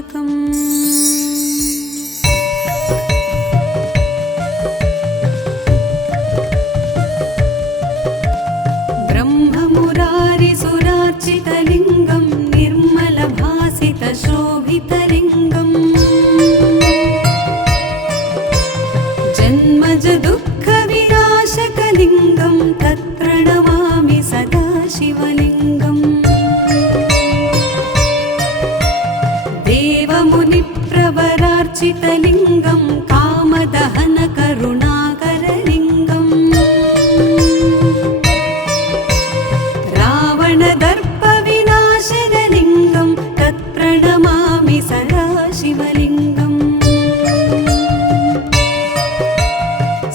लिङ्गाष्टकम्। ब्रह्ममुरारिसुरार्चितलिङ्गं निर्मलभासितशोभितलिङ्गम्। जन्मज दुःखविनाशकलिङ्गं तत्प्रणमामि सदा शिवलिङ्गम्। देवमुनिप्रवरार्चितलिङ्गं कामदहनकरुणाकरलिङ्गम्। रावणदर्पविनाशनलिङ्गं तत्प्रणमामि सदा शिवलिङ्गम्।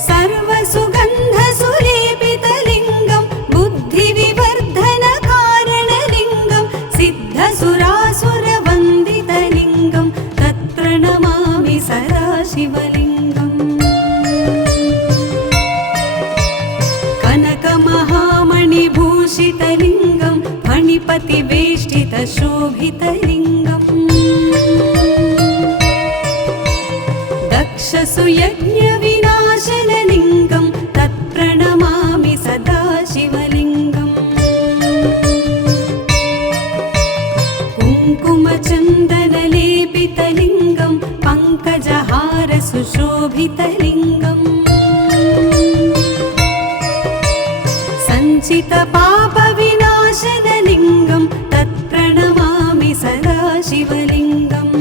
सर्वसुगन्धसुलेपितलिङ्गं बुद्धिविवर्धनकारणलिङ्गं सिद्धसुरासुरवन्दितलिङ्गं तत्प्रणमामि सदा शिवलिङ्गम्। कनकमहामणिभूषितलिङ्गं फणिपतिवेष्टितशोभितलिङ्गम्। दक्षसुयज्ञविनाशनलिङ्गं तत्प्रणमामि सदा शिवलिङ्गम्। कुङ्कुमचन्दनलेपितलिङ्गं पङ्कजहारसुशोभितलिङ्गम्। सञ्चितपापविनाशनलिङ्गं तत्प्रणमामि सदा शिवलिङ्गम्।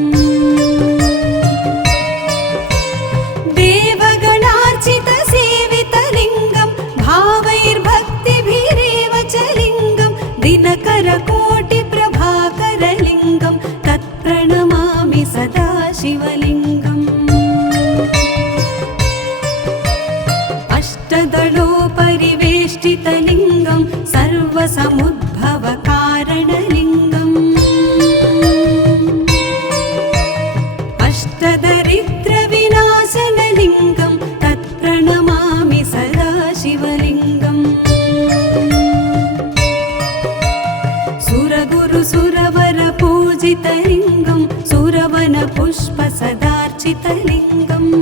देवगणार्चितसेवितलिङ्गं भावैर्भक्तिभिरेव च लिङ्गं दिनकरकोटिप्रभाकरलिङ्गं तत्प्रणमामि सदा शिवलिङ्गम्। अष्टदलोपरिवेष्टितलिङ्गं सर्वसमुद्भवकारणलिङ्गम्। अष्टदरिद्रविनाशनलिङ्गं तत्प्रणमामि सदा शिवलिङ्गम्। सुरगुरुसुरवरपूजितलिङ्गं सुरवनपुष्पसदार्चितलिङ्गम्।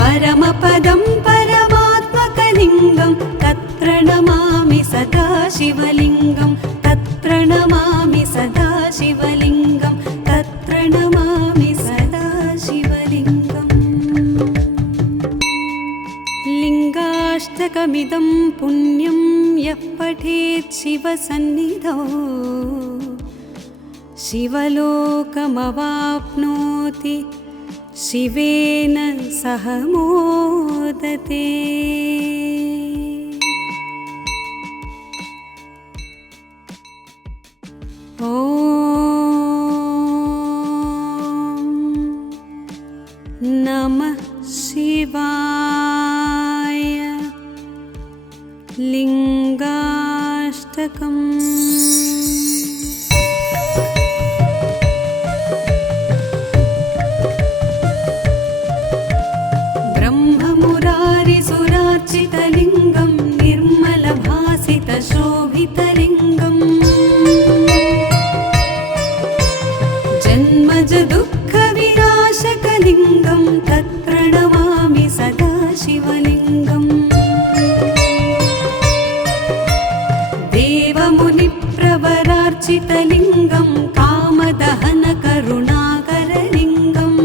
परमपदं परमात्मकलिङ्गं तत्प्रणमामि सदा शिवलिङ्गं। तत्प्रणमामि सदा शिवलिङ्गं। तत्प्रणमामि सदा शिवलिङ्गम्। लिङ्गाष्टकमिदं पुण्यं यः पठेत् शिवसन्निधौ शिवलोकमवाप्नोति शिवेन सह मोदते। ॐ नमः शिवाय। लिङ्गाष्टकम्। ब्रह्ममुरारिसुरार्चितलिङ्गं निर्मलभासितशोभितलिङ्गम्। जन्मज दुःखविनाशकलिङ्गं तत्प्रणमामि सदा शिवलिङ्गम्। देवमुनिप्रवरार्चितलिङ्गं कामदहनकरुणाकरलिङ्गम्।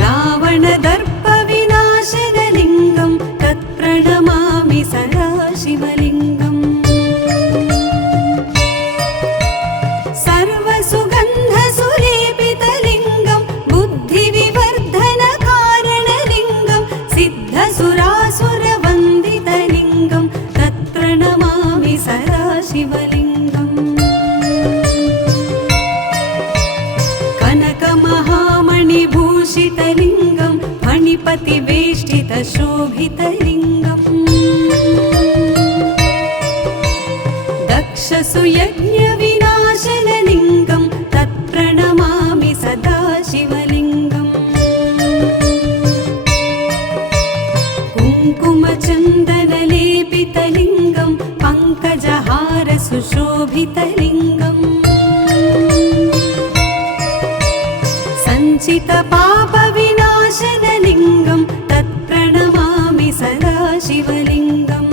रावणदर्पविनाशनलिङ्गं तत्प्रणमामि सदा शिवलिङ्गम्। सर्वसुगन्धसुलेपितलिङ्गं बुद्धिविवर्धनकारणलिङ्गं सिद्धसुरासुरवन्दितलिङ्गं तत्प्रणमामि सदा शिवलिङ्गम्। कनकमहामणिभूषितलिङ्गं फणिपतिवेष्टितशोभितलिङ्गम्। दक्षसुयज्ञविनाशनलिङ्गं तत्प्रणमामि सदा शिवलिङ्गम्। कुङ्कुमचन्दनलेपितलिङ्गं पङ्कजहार शोभितलिङ्गम् सञ्चितपापविनाशनलिङ्गं तत्प्रणमामि सदा शिवलिङ्गम्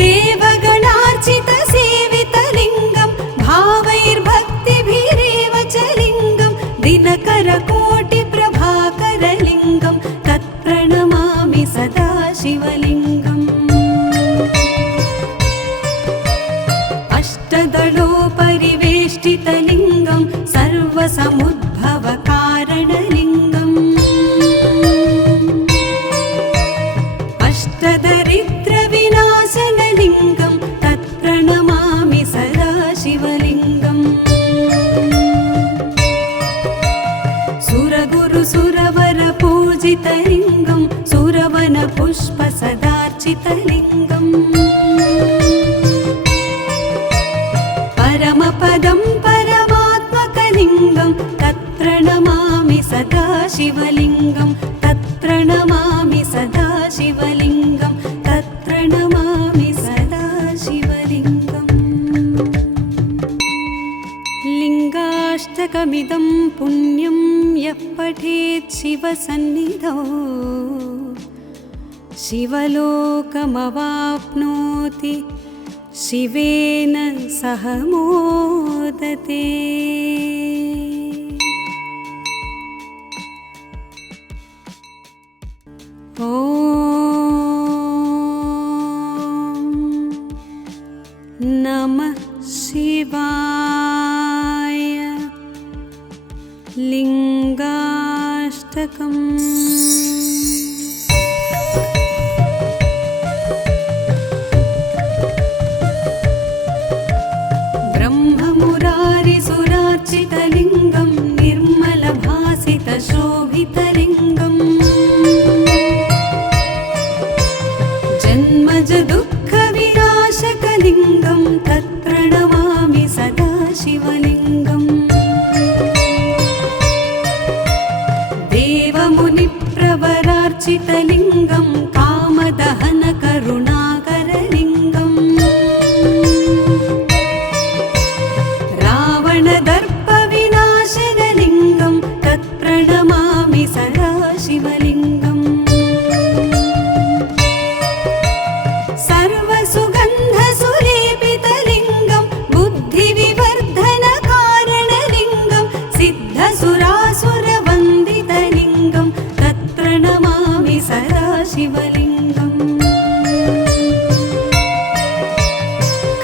देवगणार्चितसेवितलिङ्गं भावैर्भक्तिभिरेव च लिङ्गं दिनकरकोटिप्रभाकरलिङ्गं तत्प्रणमामि सदा शिवलिङ्गम् अष्टदलोपरिवेष्टितलिङ्गं सर्वसमुद्भवकारणलिङ्गम् अष्टदरिद्रविनाशनलिङ्गं तत्प्रणमामि सदा शिवलिङ्गम् सुरगुरुसुरवरपूजितलिङ्गं सुरवनपुष्पसदार्चितलिङ्गम् परमपदं परमात्मकलिङ्गं तत्प्रणमामि सदा शिवलिङ्गं तत्प्रणमामि सदा शिवलिङ्गं तत्प्रणमामि सदा शिवलिङ्गम् लिङ्गाष्टकमिदं पुण्यं यः पठेत् शिवसन्निधौ शिवलोकमवाप्नोति शिवेन सह मोदते। ॐ नमः शिवाय। लिङ्गाष्टकम्। ब्रह्ममुरारिसुरार्चितलिङ्गं निर्मलभासितशोभितलिङ्गम् जन्मजदुःखविनाशकलिङ्गं तत्प्रणमामि सदा शिवलिङ्गम् देवमुनिप्रवरार्चितलिङ्गं कामदहनकरुणाकरलिङ्गम् रावणदर्पविनाशनलिङ्गं तत्प्रणमामि सदा शिवलिङ्गम् सर्वसुगन्धसुलेपितलिङ्गं बुद्धिविवर्धनकारणलिङ्गं सिद्धसुरासुरवन्दितलिङ्गं तत्प्रणमामि सदा शिवलिङ्गम्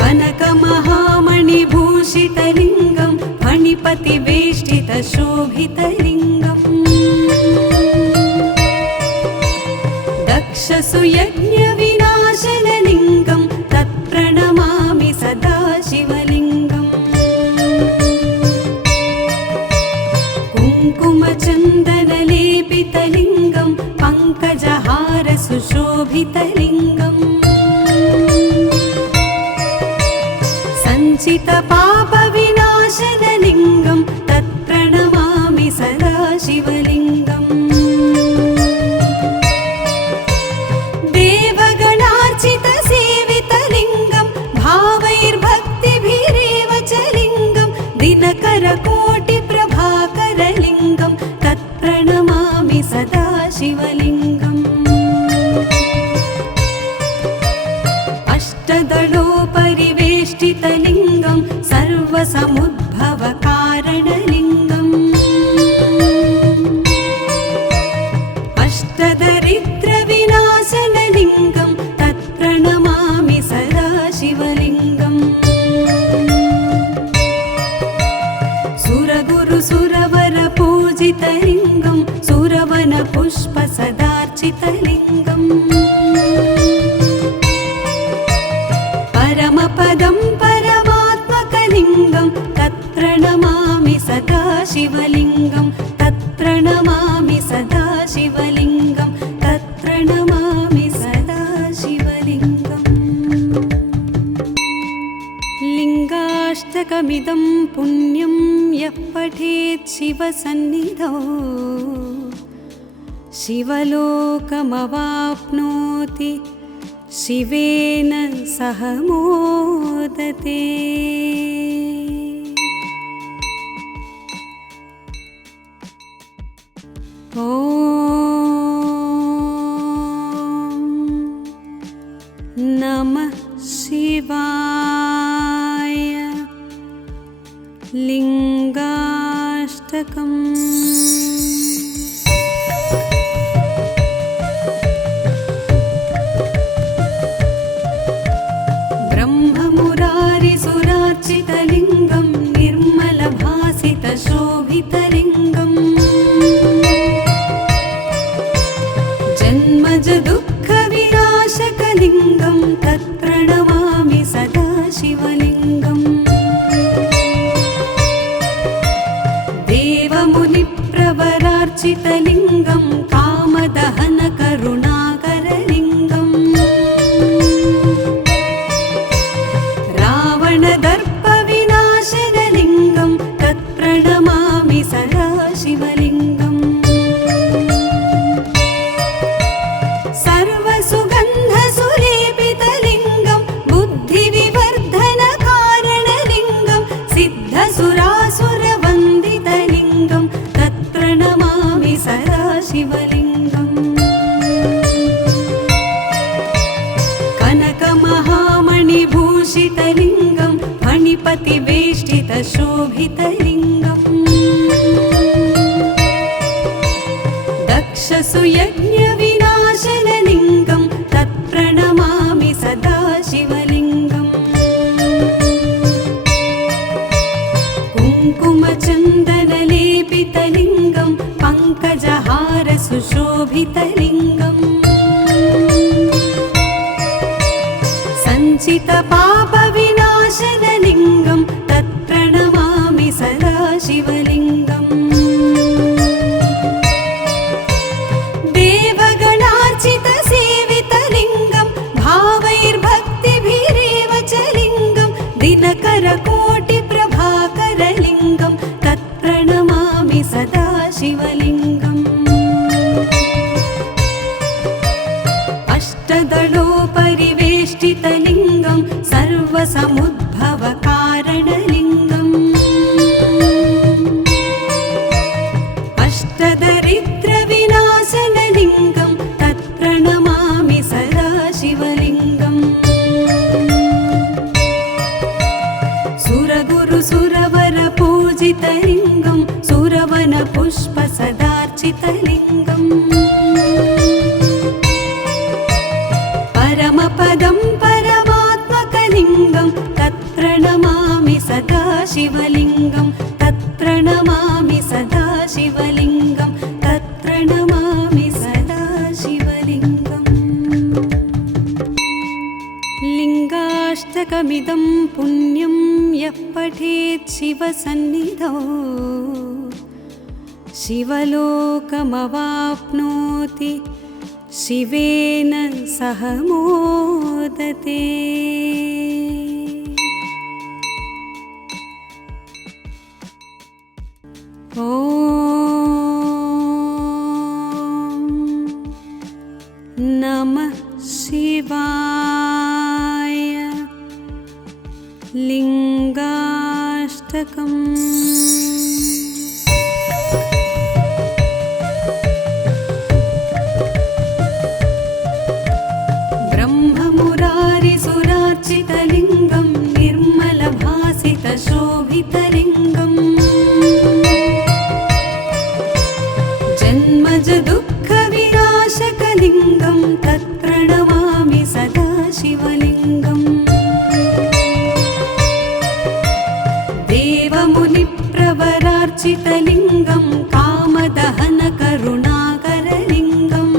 कनकमहामणिभूषितलिङ्गं फणिपतिवेष्टितशोभितलिङ्गम् दक्षसुयज्ञविनाशनलिङ्गं तत्प्रणमामि सदा शिवलिङ्गम् कुङ्कुमचन्दनलेपितलिङ्गं पङ्कजहारसुशोभितलिङ्गम् सञ्चितपापविनाशनलिङ्गं तत्प्रणमामि सदा शिवलिङ्गम् देवगणार्चितसेवितलिङ्गं भावैर्भक्तिभिरेव च लिङ्गं दिनकरकोटिप्रभाकरलिङ्गं तत्प्रणमामि सदा शिवलिङ्गम् अष्टदलोपरिवेष्टितलिङ्गं सर्वसमुद्भवकारणलिङ्गम् अष्टदरिद्रविनाशनलिङ्गं तत्प्रणमामि सदा शिवलिङ्गम् सुरगुरुसुरवरपूजितलिङ्गं सुरवनपुष्पसदार्चितलिङ्गम् परमपदं परमात्मकलिङ्गं तत्प्रणमामि सदा शिवलिङ्गं तत्प्रणमामि सदा शिवलिङ्गं तत्प्रणमामि सदा शिवलिङ्गम् लिङ्गाष्टकमिदं पुण्यं यः पठेत् शिवसन्निधौ शिवलोकमवाप्नोति शिवेन सह मोदते। ॐ नमः शिवाय। लिङ्गाष्टकम्। ब्रह्ममुरारिसुरार्चितलिङ्गं निर्मलभासितशोभितलिङ्गम् जन्मज दुःखविनाशकलिङ्गं तत्प्रणमामि सदा शिवलिङ्गम्। देवमुनिप्रवरार्चितलिङ्गं कामदहनकरुणाकरलिङ्गम् रावणदर्पविनाशनलिङ्गं तत्प्रणमामि सदा शिवलिङ्गम्। सर्वसुगन्धसुलेपितलिङ्गं बुद्धिविवर्धनकारणलिङ्गं सिद्धसुरासुरवन्दितलिङ्गं तत्प्रणमामि सदा शिवलिङ्गम्। कनकमहामणिभूषितलिङ्गं फणिपतिवेष्टितशोभितलिङ्गम् दक्षसुयज्ञविनाशनलिङ्गं तत्प्रणमामि सदा शिवलिङ्गम्। कुङ्कुमचन्दनलेपितलिङ्गं पङ्कजहारसुशोभितलिङ्गम् सञ्चितपापविनाशनलिङ्गं तत्प्रणमामि सदा शिवलिङ्गम्। देवगणार्चितसेवितलिङ्गं भावैर्भक्तिभिरेव च लिङ्गं दिनकरकोटिप्रभाकरलिङ्गं तत्प्रणमामि सदा शिवलिङ्गम्। अष्टदलोपरिवेष्टितलिङ्गं सर्वसमुद्भवकारणलिङ्गम् अष्टदरिद्रविनाशनलिङ्गं तत्प्रणमामि सदा शिवलिङ्गम्। सुरगुरुसुरवरपूजितलिङ्गं सुरवनपुष्पसदार्चितलिङ्गम् परमपदं परमात्मकलिङ्गं तत्प्रणमामि सदा शिवलिङ्गं तत्प्रणमामि सदा शिवलिङ्गं तत्प्रणमामि सदा शिवलिङ्गम्। लिङ्गाष्टकमिदं पुण्यं यः पठेत् शिवसन्निधौ शिवलोकमवाप्नोति शिवेन सह मोदते। ॐ नमः शिवाय। लिङ्गाष्टकम्। ब्रह्ममुरारिसुरार्चितलिङ्गं निर्मलभासितशोभितलिङ्गम् जन्मज दुःखविनाशकलिङ्गं तत्प्रणमामि सदा शिवलिङ्गम्। देवमुनिप्रवरार्चितलिङ्गं कामदहनकरुणाकरलिङ्गम्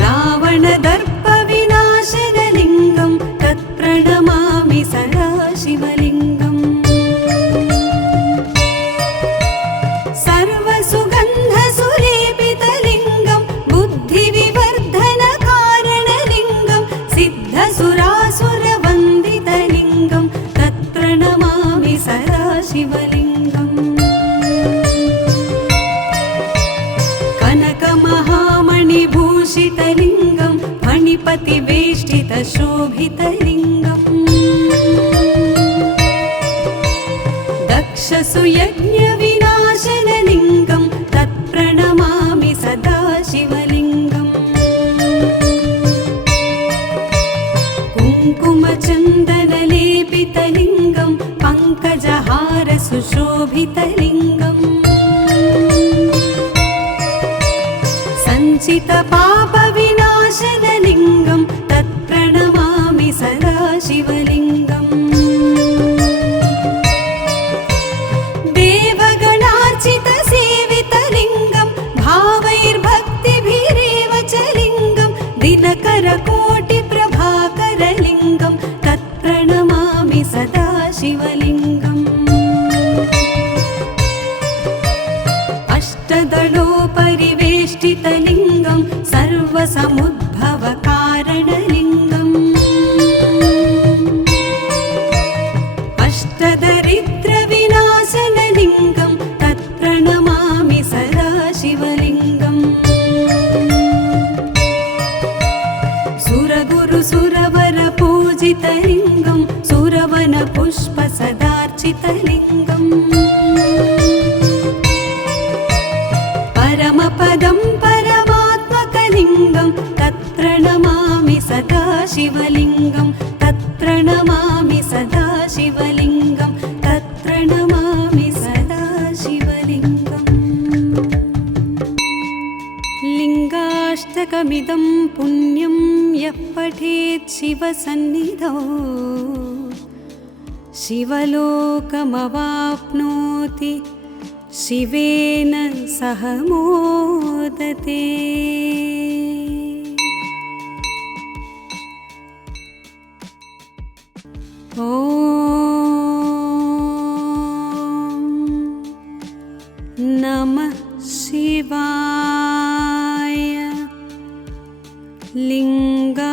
रावणदर्पविनाशनलिङ्गं तत्प्रणमामि सदा शिवलिङ्गम्। सर्वसुगन्धसुलेपितलिङ्गं बुद्धिविवर्धनकारणलिङ्गं सिद्धसुरासुरवन्दितलिङ्गं तत्प्रणमामि सदा शिवलिङ्गम्। मणिपतिवेष्टितशोभितलिङ्गम् दक्षसुयज्ञविनाशनलिङ्गं तत्प्रणमामि सदा शिवलिङ्गम् कुङ्कुमचन्दनलेपितलिङ्गं पङ्कजहारसुशोभितलिङ्गम् सञ्चितपापविनाशनलिङ्गं तत्प्रणमामि सदा शिवलिङ्गम् देवगणार्चितसेवितलिङ्गं भावैर्भक्तिभिरेव च लिङ्गं दिनकरकोटिप्रभाकरलिङ्गं तत्प्रणमामि सदा शिवलिङ्गम् अष्टदलोपरिवेष्टितलिङ्गं सर्वसमुद्भवकारणलिङ्गम् अष्टदरिद्रविनाशनलिङ्गं तत्प्रणमामि सदा शिवलिङ्गम् सुरगुरुसुरवरपूजितलिङ्गं सुरवनपुष्पसदार्चितलिङ्गम् परमपदं परमात्मकलिङ्गं तत्प्रणमामि सदा शिवलिङ्गं तत्प्रणमामि सदा शिवलिङ्गं तत्प्रणमामि सदा शिवलिङ्गम् लिङ्गाष्टकमिदं पुण्यं यः पठेत् शिवसन्निधौ शिवलोकमवाप्नोति शिवेन सह मोदते। ॐ नमः शिवाय। लिङ्गाष्टकम्।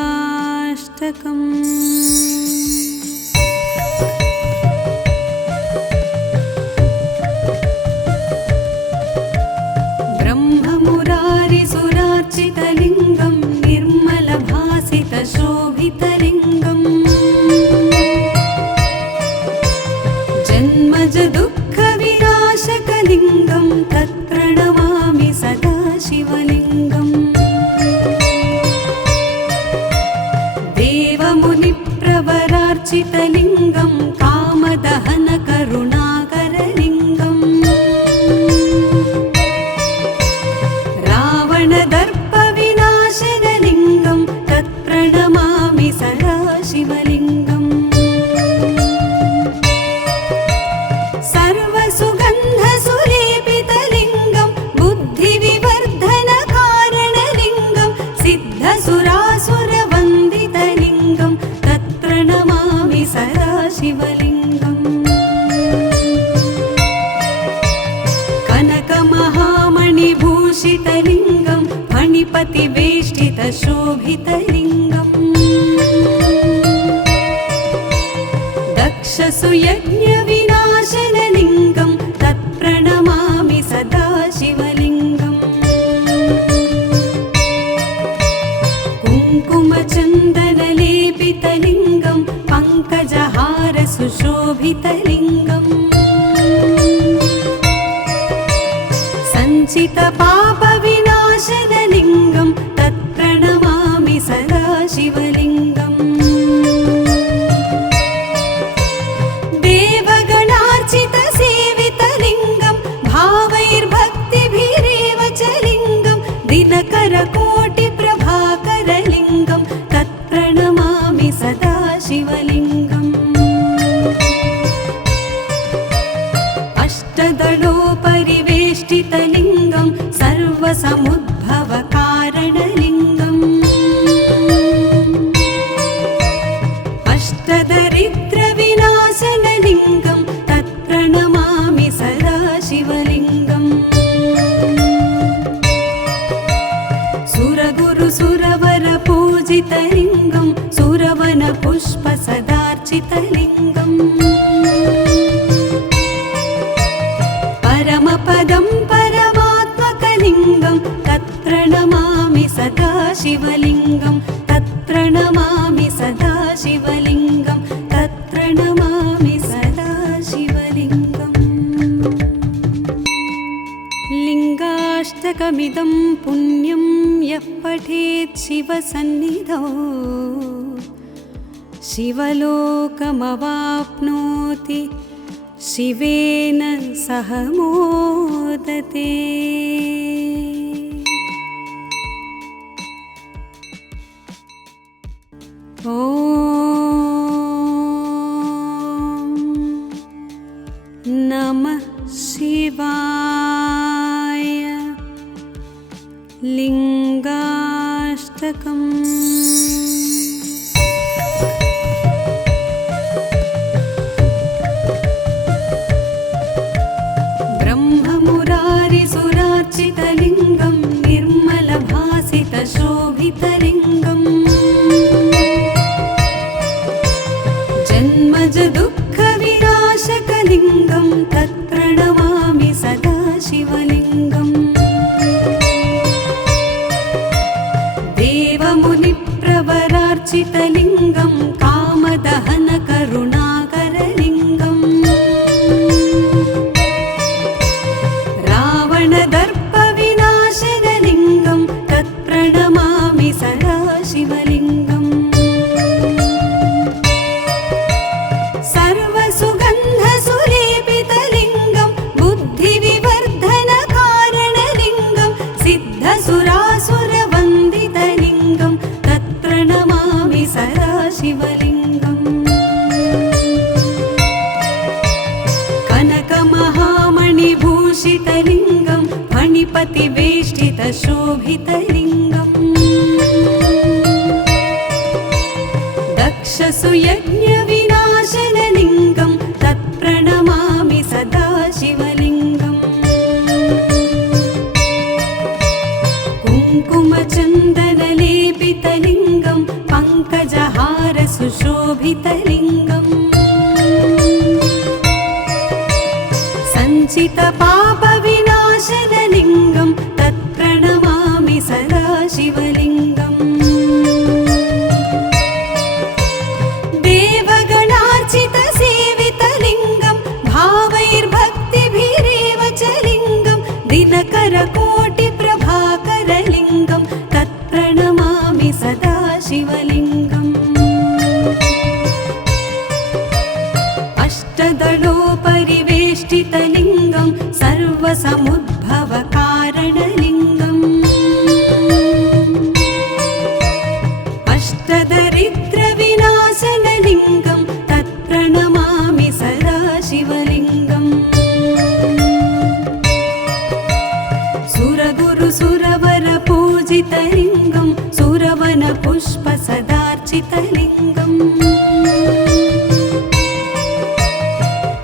ब्रह्ममुरारिसुरार्चितलिङ्गं निर्मलभासितशोभितलिङ्गम् जन्मजदुःखविनाशकलिङ्गं तत्प्रणमामि सदा शिवलिङ्गम् देवमुनिप्रवरार्चितलिङ्गं कामदहनकरुणाकरलिङ्गम् रावणदर्पविनाशनलिङ्गं तत्प्रणमामि सदा शिवलिङ्गम् सर्वसुगन्धसुलेपितलिङ्गं बुद्धिविवर्धनकारणलिङ्गं सिद्धसुरासुरवन्दितलिङ्गं तत्प्रणमामि सदा शिवलिङ्गम् कनकमहामणिभूषितलिङ्गं मणिपतिवेष्टितशोभितलिङ्गम् दक्षसुयज्ञविनाशनलिङ्गं तत्प्रणमामि सदा शिवलिङ्गम् कुङ्कुमचन्दनलेपितलिङ्गं पङ्कजहारसुशोभितलिङ्गम् सञ्चितपापविनाशनलिङ्गं तत्प्रणमामि सदा शिवलिङ्गम् देवगणार्चितसेवितलिङ्गं भावैर्भक्तिभिरेव च लिङ्गं दिनकरकोटिप्रभाकरलिङ्गं तत्प्रणमामि सदा शिवलिङ्गम् अष्टदलोपरिवेष्टितलिङ्गं सर्वसमुद्भवकारणलिङ्गम् अष्टदरिद्रविनाशनलिङ्गं तत्प्रणमामि सदा शिवलिङ्गम् सुरगुरुसुरवरपूजितलिङ्गं सुरवनपुष्पसदार्चितलिङ्गम् परमपदं परमात्मकलिङ्गं तत्प्रणमामि सदा शिवलिङ्गं तत्प्रणमामि तत्प्रणमामि सदा शिवलिङ्गं तत्प्रणमामि सदा शिवलिङ्गम् लिङ्गाष्टकमिदं पुण्यं यः पठेत् शिवसन्निधौ शिवलोकमवाप्नोति शिवेन सह मोदते। ॐ नमः शिवाय। लिङ्गाष्टकम्। ब्रह्ममुरारिसुरार्चितलिङ्गं निर्मलभासितशोभितलिङ्गम् जन्मज दुःखविनाशकलिङ्गं तत्प्रणमामि सदा शिवलिङ्गम् देवमुनिप्रवरार्चितलिङ्गं कामदहनकरुणाकरलिङ्गम् रावणदर्पविनाशनलिङ्गं तत्प्रणमामि सदा शिवलिङ्गम् सर्वसुगन्धसुलेपितलिङ्गं बुद्धिविवर्धनकारणलिङ्गं सिद्धसुरासुरवन्दितलिङ्गं तत्प्रणमामि सदा शिवलिङ्गम् कनकमहामणिभूषितलिङ्गं फणिपतिवेष्टितशोभितलिङ्गम् दक्षसुयज्ञविनाशनलिङ्गं तत्प्रणमामि सदा शिवलिङ्गम् कुङ्कुमचन्दनलेपितलिङ्गं पङ्कजहारसुशोभितलिङ्गम् सञ्चितपापविनाशनलिङ्गं तत्प्रणमामि सदा शिवलिङ्गम् देवगणार्चितसेवितलिङ्गं भावैर्भक्तिभिरेव च लिङ्गं दिनकरकोटिप्रभाकरलिङ्गं तत्प्रणमामि सदा शिवलिङ्गम् अष्टदलोपरिवेष्टितलिङ्गं सर्वसमुद्भवकारणलिङ्गम् अष्टदरिद्रविनाशनलिङ्गं तत्प्रणमामि सदा शिवलिङ्गम् सुरगुरुसुरवरपूजितलिङ्गं सुरवनपुष्पसदार्चितलिङ्गम्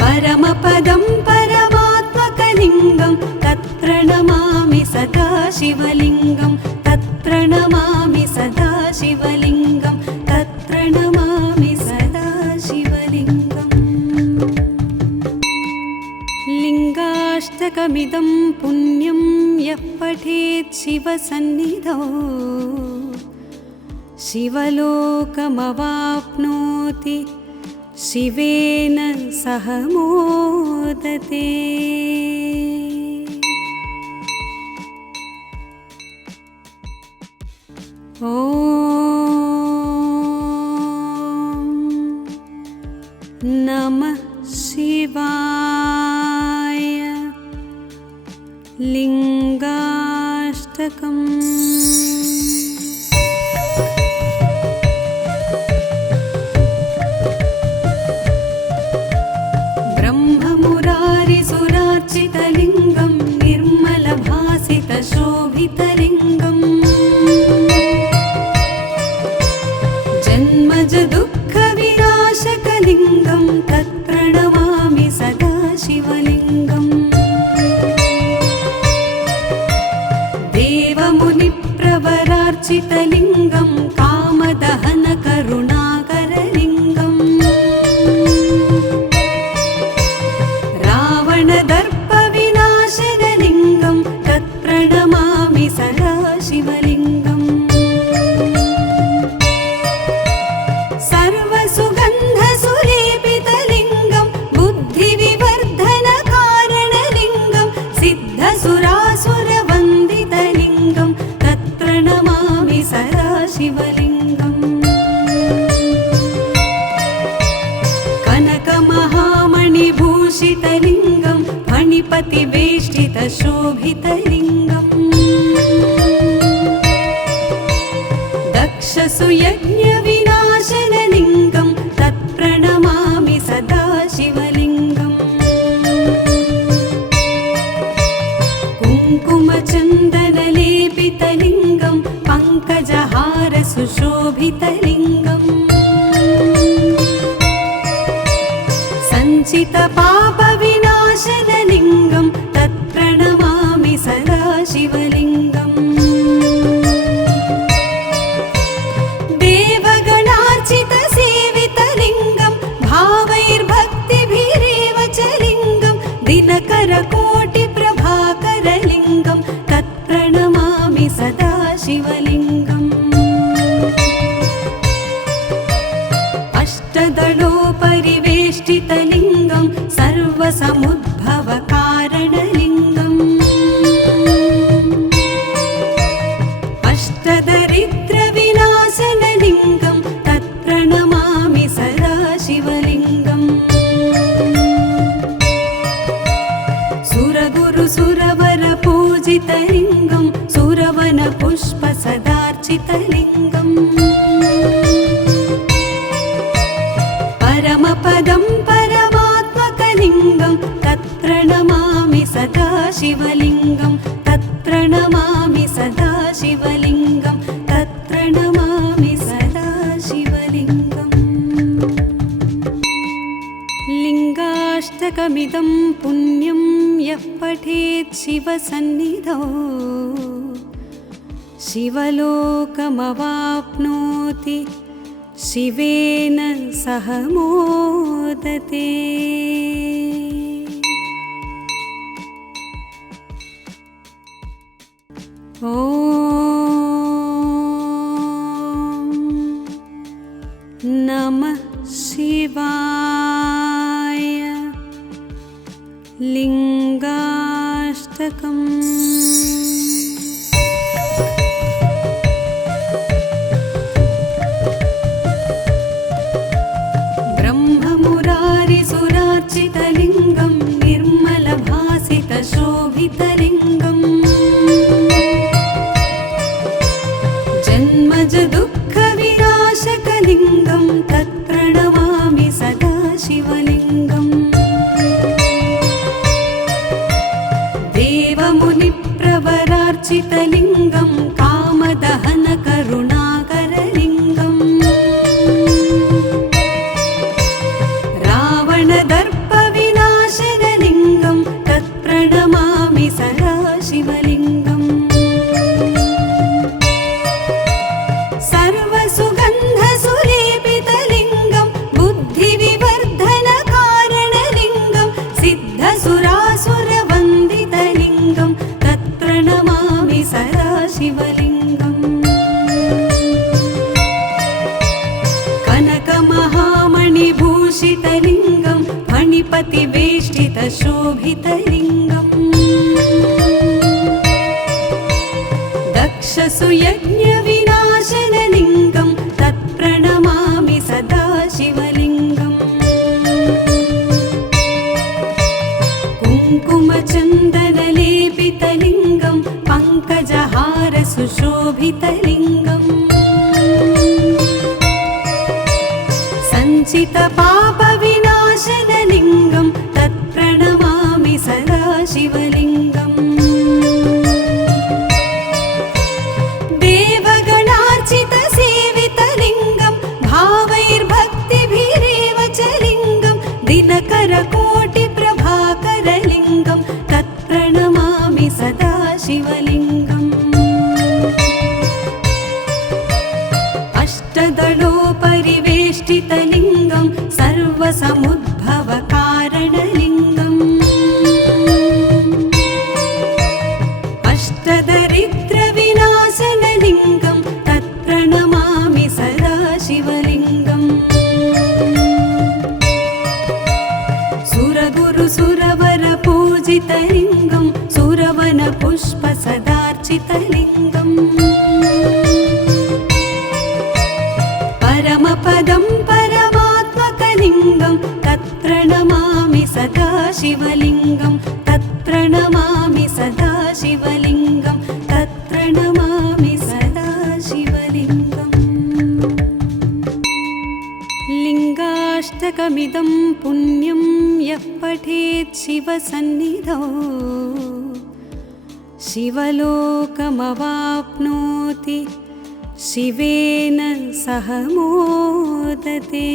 परमपदं परमात्मकलिङ्गं तत्प्रणमामि सदा शिवलिङ्गं तत्प्रणमामि सदा शिवलिङ्गं तत्प्रणमामि सदा शिवलिङ्गम् लिङ्गाष्टकमिदं पुण्यं यः पठेत् शिवसन्निधौ शिवलोकमवाप्नोति शिवेन सह मोदते। ॐ नमः शिवाय। लिङ्गाष्टकम्। ब्रह्ममुरारिसुरार्चितलिङ्गं निर्मलभासितशोभितलिङ्गम् जन्मज दुःखविनाशकलिङ्गं तत्प्रणमामि सदा शिवलिङ्गम् देवमुनिप्रवरार्चितलिङ्गं कामदहनकरुणाकरलिङ्गम् रावणदर्पविनाशनलिङ्गं तत्प्रणमामि सदा शिवलिङ्गम् विभूषितलिङ्गं फणिपतिवेष्टितशोभितलिङ्गम् दक्षसुयज्ञविनाशनलिङ्गं तत्प्रणमामि सदा शिवलिङ्गम् कुङ्कुमचन्दनलेपितलिङ्गं पङ्कजहारसुशोभितलिङ्गम् सञ्चितपापविनाशनलिङ्गं तत्प्रणमामि सदा शिवलिङ्गम् देवगणार्चितसेवितलिङ्गं भावैर्भक्तिभिरेव च लिङ्गं दिनकरकोटिप्रभाकरलिङ्गं तत्प्रणमामि सदा शिवलिङ्गम् अष्टदलोपरिवेष्टितलिङ्गं सर्वसमुद्भवकारणलिङ्गम् अष्टदरिद्रविनाशनलिङ्गं तत्प्रणमामि सदा शिवलिङ्गम् सुरगुरुसुरवरपूजितलिङ्गं सुरवनपुष्पसदार्चितलिङ्गम् परमपदं परमात्मकलिङ्गं तत्प्रणमामि सदा शिवलिङ्गं तत्प्रणमामि सदा शिवलिङ्गं तत्प्रणमामि सदा शिवलिङ्गम् लिङ्गाष्टकमिदं पुण्यं यः पठेत् शिवसन्निधौ शिवलोकमवाप्नोति शिवेन सह मोदते। ॐ नमः शिवाय। लिङ्गाष्टकम्। ब्रह्ममुरारिसुरार्चितलिङ्गं निर्मलभासितशोभितलिङ्गम् जन्मजदुःखविनाशकलिङ्गं तत्प्रणमामि सदा शिवलिङ्गम् देवमुनिप्रवरार्चितलिङ्गं कामदहनकरुणाकरलिङ्गम् रावणदर्पविनाशनलिङ्गं तत्प्रणमामि सदा शिवलिङ्गम् सर्वसुगन्धसुलेपितलिङ्गं बुद्धिविवर्धनकारणलिङ्गं सिद्धसुरासुरवन्दितलिङ्गं तत्प्रणमामि सदा शिवलिङ्गम् कनकमहामणिभूषितलिङ्गं फणिपतिवेष्टितशोभितलिङ्गम् दक्षसुयज्ञविनाशनलिङ्गं तत्प्रणमामि सदा शिवलिङ्गम् कुङ्कुमचन्दनलेपितलिङ्गं पङ्कजहारसुशोभितलिङ्गम् सञ्चितपापविनाशनलिङ्गं तत्प्रणमामि सदा शिवलिङ्गम् देवगणार्चितसेवितलिङ्गं भावैर्भक्तिभिरेव च लिङ्गं दिनकरकोटिप्रभाकरलिङ्गं तत्प्रणमामि सदा शिवलिङ्गम् अष्टदलोपरिवेष्टितलिङ्गं सर्वसमुद्भवकारणलिङ्गम् अष्टदरिद्रविनाशनलिङ्गं तत्प्रणमामि सदा शिवलिङ्गम् सुरगुरुसुरवरपूजितलिङ्गं सुरवनपुष्पसदार्चितलिङ्गम् परमपदं परमात्मकलिङ्गं तत्प्रणमामि सदा शिवलिङ्गं तत्प्रणमामि सदा शिवलिङ्गं तत्प्रणमामि सदा शिवलिङ्गम् लिङ्गाष्टकमिदं पुण्यं यः पठेत् शिवसन्निधौ शिवलोकमवाप्नोति शिवेन सह मोदते।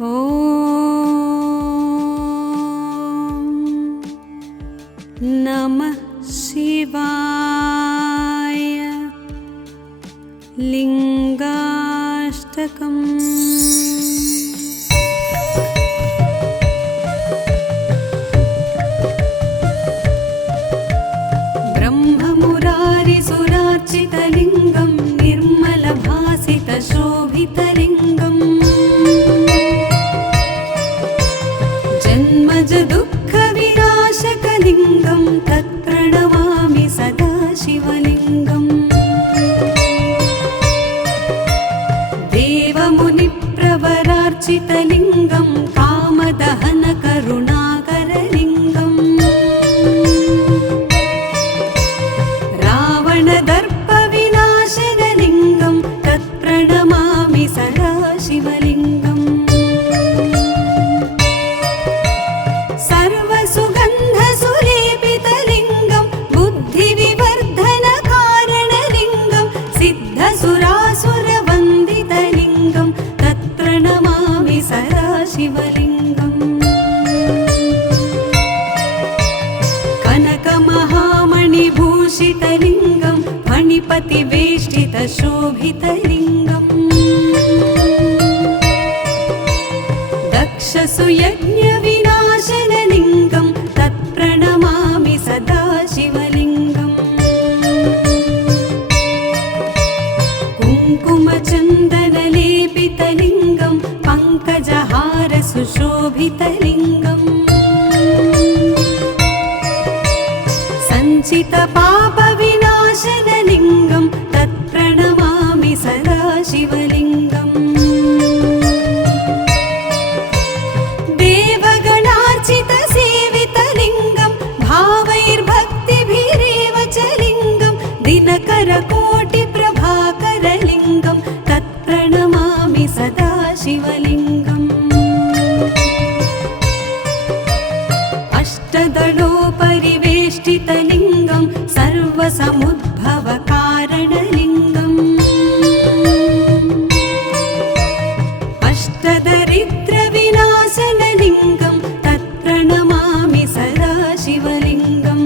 ॐ नमः शिवाय। लिङ्गाष्टकम्। ब्रह्ममुरारिसुरार्चितलिङ्गं निर्मलभासितशोभितलिङ्गम् जन्मज दुःखविनाशकलिङ्गं तत्प्रणमामि सदा शिवलिङ्गम् देवमुनिप्रवरार्चितलिङ्गं कामदहनकरुणाकरलिङ्गम् रावणदर्पविनाशनलिङ्गं तत्प्रणमामि सदा शिवलिङ्गम् सर्वसुगन्धसुलेपितलिङ्गं बुद्धिविवर्धनकारणलिङ्गं सिद्धसुरासुरवन्दितलिङ्गं तत्प्रणमामि सदा शिवलिङ्गम् कनकमहामणिभूषितलिङ्गं फणिपतिवेष्टितशोभितलिङ्गम् दक्षसुयज्ञविनाशनलिङ्गं तत्प्रणमामि सदा शिवलिङ्गम् कुङ्कुमचन्दनलेपितलिङ्गं पङ्कजहारसुशोभितलिङ्गम् सञ्चितपापविनाशनलिङ्गं तत्प्रणमामि सदा शिवलिङ्गम् देवगणार्चितसेवितलिङ्गं भावैर्भक्तिभिरेव च लिङ्गं दिनकरकोटिप्रभाकरलिङ्गं तत्प्रणमामि सदा शिवलिङ्गम् अष्टदलोपरिवेष्टितलिङ्गं सर्वसमुद्भवकारणलिङ्गम् अष्टदरिद्रविनाशनलिङ्गं तत्प्रणमामि सदा शिवलिङ्गम्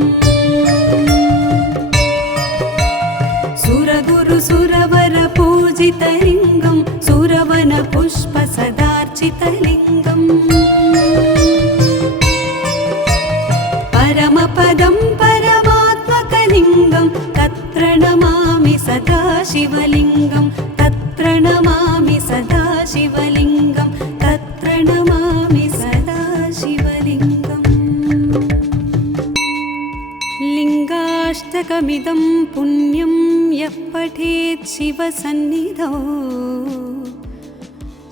सुरगुरुसुरवरपूजितलिङ्गं सुरवनपुष्पसदार्चितलिङ्गम् परमपदं परमात्मकलिङ्गं तत्प्रणमामि सदा शिवलिङ्गं तत्प्रणमामि सदा शिवलिङ्गं तत्प्रणमामि सदा शिवलिङ्गम् लिङ्गाष्टकमिदं पुण्यं यः पठेत् शिवसन्निधौ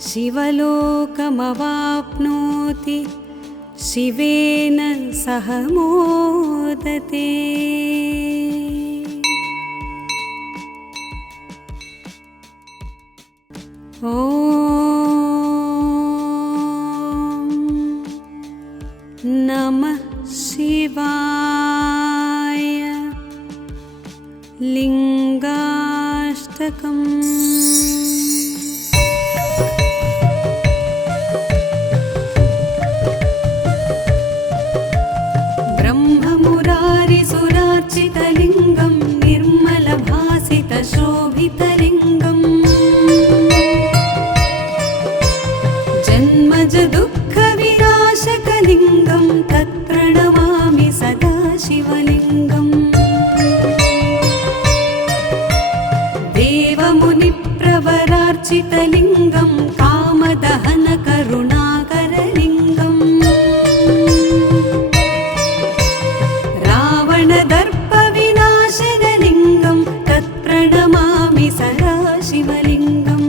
शिवलोकमवाप्नोति शिवेन सह मोदते। ॐ नमः शिवाय। लिङ्गाष्टकम्। ब्रह्ममुरारिसुरार्चितलिङ्गं निर्मलभासितशोभितलिङ्गम् जन्मज दुःखविनाशकलिङ्गं तत्प्रणमामि सदा शिवलिङ्गम् देवमुनिप्रवरार्चितलिङ्गं कामदहनकरुणाकरलिङ्गम् रावणदर्पविनाशनलिङ्गं तत्प्रणमामि सदा शिवलिङ्गम्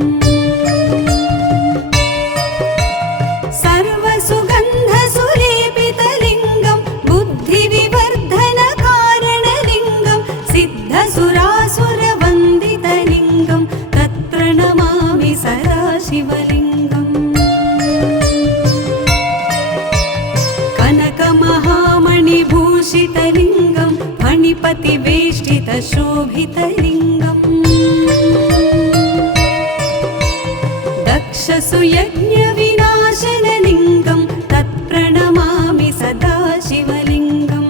शोभितलिङ्गम् दक्षसुयज्ञविनाशनलिङ्गं तत्प्रणमामि सदा शिवलिङ्गम्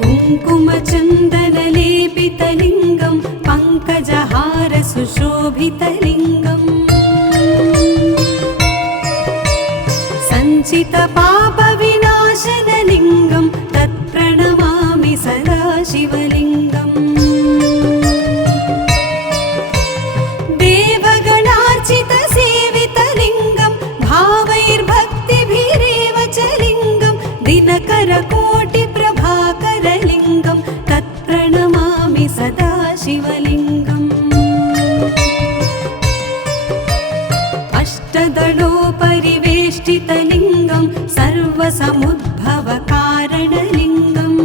कुङ्कुमचन्दनलेपितलिङ्गं पङ्कजहारसुशोभितलिङ्गम् सञ्चितपापविनाशनलिङ्गं तत्प्रणमामि सदा शिवलिङ्गम् देवगणार्चितसेवितलिङ्गं भावैर्भक्तिभिरेव च लिङ्गं दिनकरकोटिप्रभाकरलिङ्गं तत्प्रणमामि सदा शिवलिङ्गम् अष्टदलोपरिवेष्टितलिङ्गं सर्वसमुद्भवकारणलिङ्गम्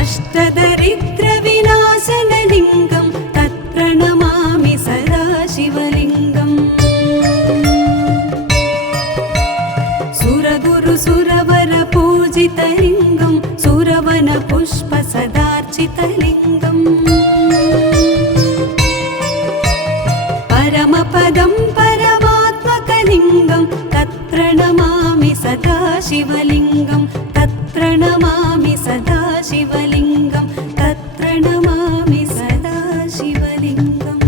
अष्टदरिद्रविनाशनलिङ्गं तत्प्रणमामि सदा शिवलिङ्गम् सुरगुरुसुरवरपूजितलिङ्गं सुरवनपुष्पसदार्चितलिङ्गम् परमपदं परमात्मकलिङ्गं तत्प्रणमामि सदा शिवलिङ्गं तत्प्रणमामि सदा शिवलिङ्गं तत्प्रणमामि सदा शिवलिङ्गम्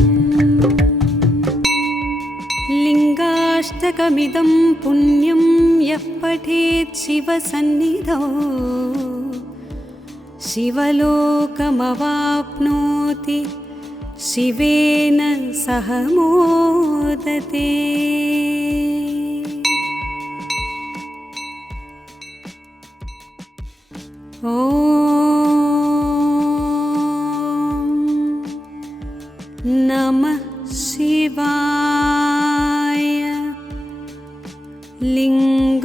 लिङ्गाष्टकमिदं पुण्यं यः पठेत् शिवसन्निधौ शिवलोकमवाप्नोति शिवेन सह मोदते। ॐ नमः शिवाय। लिङ्गाष्टकम्।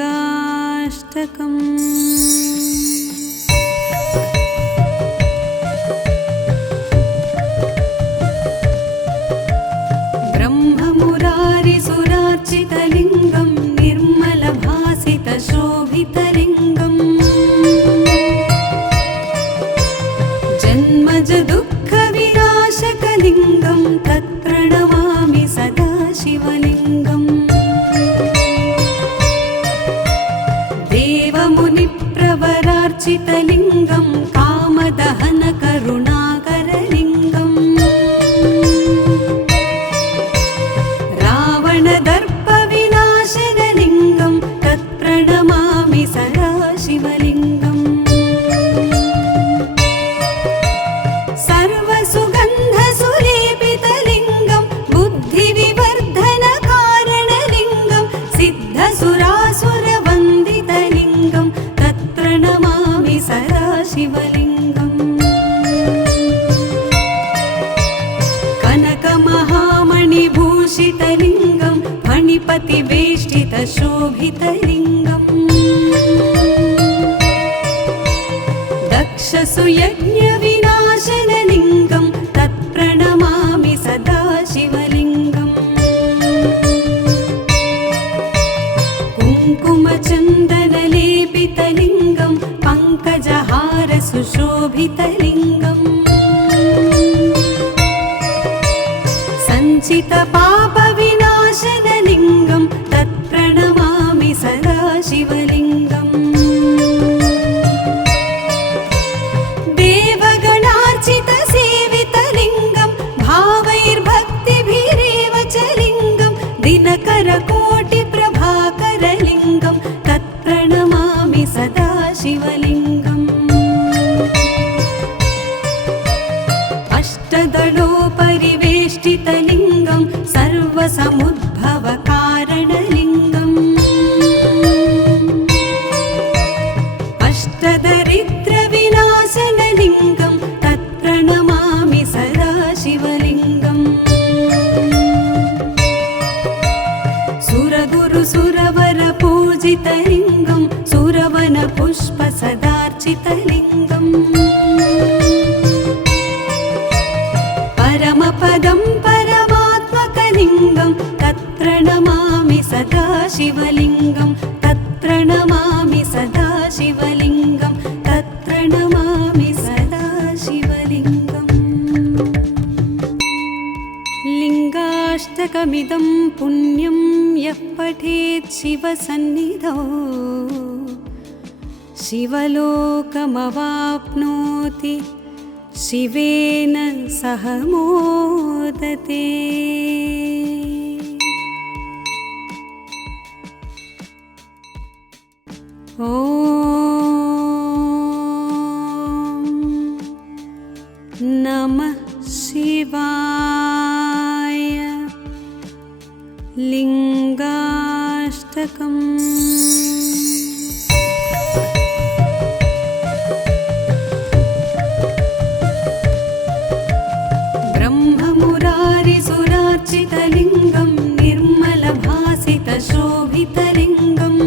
ब्रह्ममुरारिसुरार्चितलिङ्गं निर्मलभासितशोभितलिङ्गम् जन्मजदुःखविनाशकलिङ्गं तत्प्रणमामि सदा शिवलिङ्गम् देवमुनिप्रवरार्चितलिङ्गं कामदहनकरुणाकरलिङ्गम् रावणदर्पविनाशनलिङ्गं तत्प्रणमामि सदा शिवलिङ्गम् सर्वसुगन्धसुलेपितलिङ्गं बुद्धिविवर्धनकारणलिङ्गं सिद्धसुरासुरवन्दितलिङ्गं तत्प्रणमामि सदा शिवलिङ्गम् कनकमहामणिभूषितलिङ्गं फणिपतिवेष्टितशोभितलिङ्गम् दक्षसुयज्ञविनाशनलिङ्गं तत्प्रणमामि सदा शिवलिङ्गम् कुङ्कुमचन्दनलेपितलिङ्गं पङ्कजहारसुशोभितलिङ्गम् सञ्चितपापविनाशनलिङ्गं तत्प्रणमामि सदा शिवलिङ्गम् देवगणार्चितसेवितलिङ्गं भावैर्भक्तिभिरेव च लिङ्गं दिनकरकोटिप्रभाकरलिङ्गं तत्प्रणमामि सदा शिवलिङ्गम् अष्टदलोपरिवेष्टितलिङ्गं सर्वसमुद्भवकारणलिङ्गम् अष्टदरिद्रविनाशनलिङ्गं तत्प्रणमामि सदा शिवलिङ्गम् सुरगुरुसुरवरपूजितलिङ्गं सुरवनपुष्पसदार्चितलिङ्गम् परमपदं परमात्मकलिङ्गं तत्प्रणमामि सदा शिवलिङ्गं तत्प्रणमामि सदा शिवलिङ्गं तत्र नमामि सदा शिवलिङ्गम् लिङ्गाष्टकमिदं पुण्यं यः पठेत् शिवसन्निधौ शिवलोकमवाप्नोति शिवेन सह मोदते। ॐ नमः शिवाय। लिङ्गाष्टकम्। ब्रह्ममुरारिसुरार्चितलिङ्गं निर्मलभासितशोभितलिङ्गम्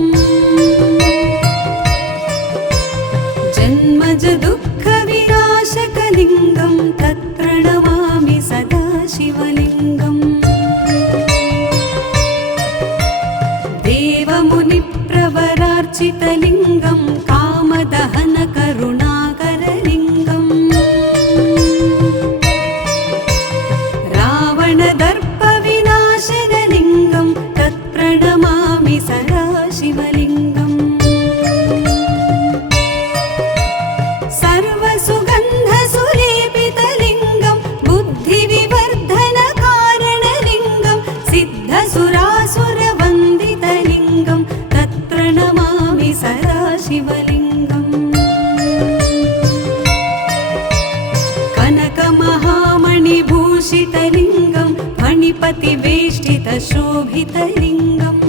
जन्मज दुःखविनाशकलिङ्गं तत्र नमामि सदा शिवलिङ्गम् देवमुनिप्रवरार्चितलिङ्गं कामदहनकरुणाकरलिङ्गम् रावणदर्पविनाशनलिङ्गं तत्र नमामि सदा शिवलिङ्गम् सर्वसुगन्धसुलेपितलिङ्गं बुद्धिविवर्धनकारणलिङ्गं सिद्धसुरासुरवन्दितलिङ्गं तत्र नमामि सदा शिवलिङ्गम् कनकमहामणिभूषितलिङ्गं फणिपतिवेष्टितशोभितलिङ्गम्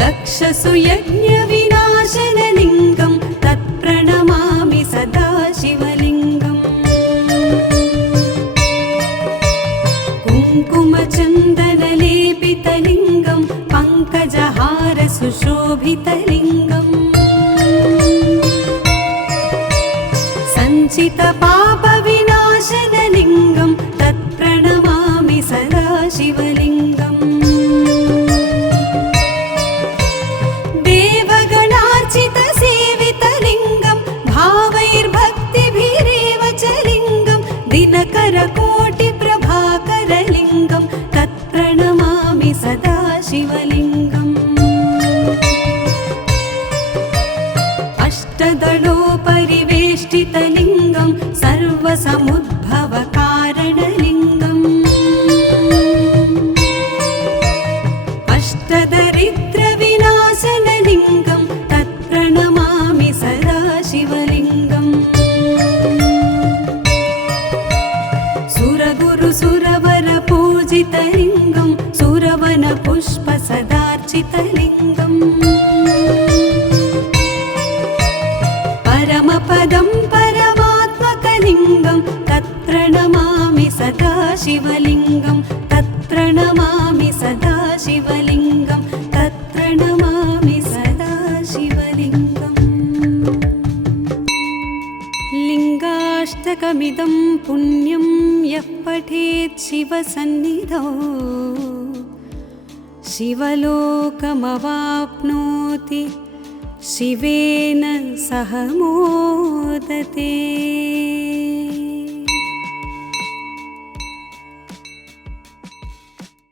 दक्षसुयज्ञविनाशनलिङ्गं तत्र नमामि सदा शिवलिङ्गम् कुङ्कुमचन्दनलेपितलिङ्गं पङ्कजहारसुशोभितलिङ्गम् सञ्चितपापविनाशनलिङ्गं तत्र नमामि सदा शिवलिङ्गम् देवगणार्चितसेवितलिङ्गं भावैर्भक्तिभिरेव च लिङ्गं दिनकरकोटिप्रभाकरलिङ्गं तत्र नमामि सदा शिवलिङ्गम् अष्टदलोपरिवेष्टितलिङ्गं सर्वसमुद्भवकारणलिङ्गम् अष्टदरिद्रविनाशनलिङ्गं तत्र नमामि सदा शिवलिङ्गम् सुरगुरुसुरवरपूजितलिङ्गं सुरवनपुष्पसदार्चितलिङ्गम् परमपदं परमात्मकलिङ्गं तत्र नमामि सदा शिवलिङ्गं तत्र नमामि सदा शिवलिङ्गं तत्र नमामि सदा शिवलिङ्गम् लिङ्गाष्टकमिदं पुण्यं यः पठेत् शिवसन्निधौ शिवलोकमवाप्नोति शिवेन सह मोदते।